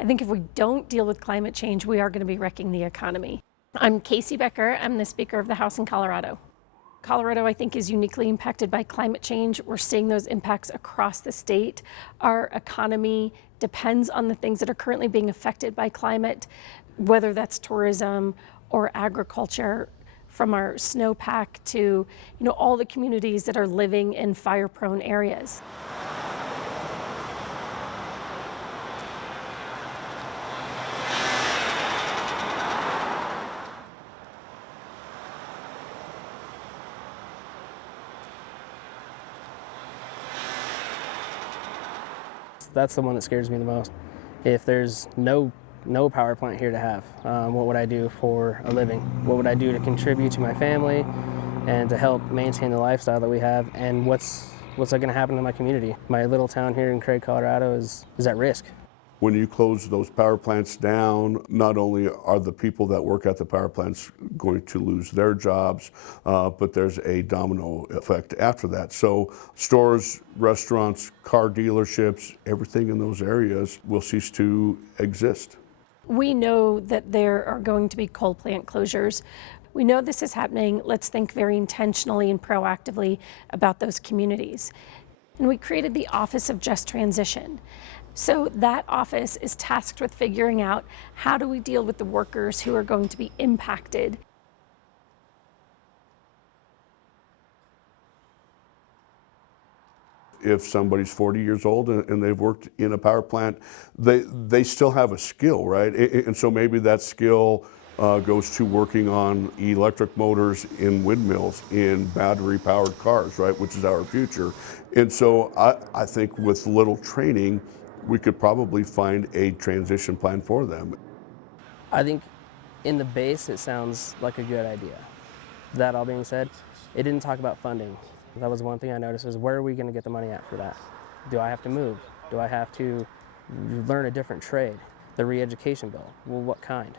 I think if we don't deal with climate change, we are going to be wrecking the economy. I'm Casey Becker. I'm the Speaker of the House in Colorado. Colorado, I think, is uniquely impacted by climate change. We're seeing those impacts across the state. Our economy depends on the things that are currently being affected by climate, whether that's tourism or agriculture, from our snowpack to, all the communities that are living in fire-prone areas. That's the one that scares me the most. If there's no power plant here to have, what would I do for a living? What would I do to contribute to my family and to help maintain the lifestyle that we have? And what's going to happen to my community? My little town here in Craig, Colorado is at risk. When you close those power plants down, not only are the people that work at the power plants going to lose their jobs, but there's a domino effect after that. So stores, restaurants, car dealerships, everything in those areas will cease to exist. We know that there are going to be coal plant closures. We know this is happening. Let's think very intentionally and proactively about those communities. And we created the Office of Just Transition. So that office is tasked with figuring out, how do we deal with the workers who are going to be impacted? If somebody's 40 years old and they've worked in a power plant, they still have a skill, right? And so maybe that skill goes to working on electric motors in windmills, in battery-powered cars, right, which is our future. And so I think with little training, we could probably find a transition plan for them. I think in the base it sounds like a good idea. That all being said, it didn't talk about funding. That was one thing I noticed, is where are we going to get the money at for that? Do I have to move? Do I have to learn a different trade? The re-education bill, well, what kind?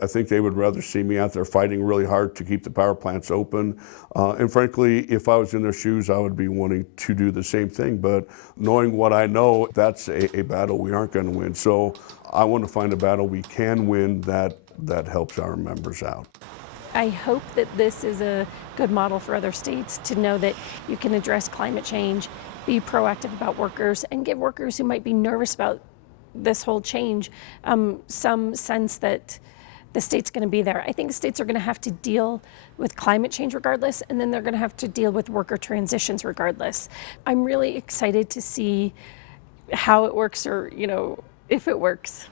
I think they would rather see me out there fighting really hard to keep the power plants open. And frankly, if I was in their shoes, I would be wanting to do the same thing. But knowing what I know, that's a battle we aren't going to win. So I want to find a battle we can win that helps our members out. I hope that this is a good model for other states to know that you can address climate change, be proactive about workers, and give workers who might be nervous about this whole change some sense that the state's going to be there. I think states are going to have to deal with climate change regardless, and then they're going to have to deal with worker transitions regardless. I'm really excited to see how it works, or if it works.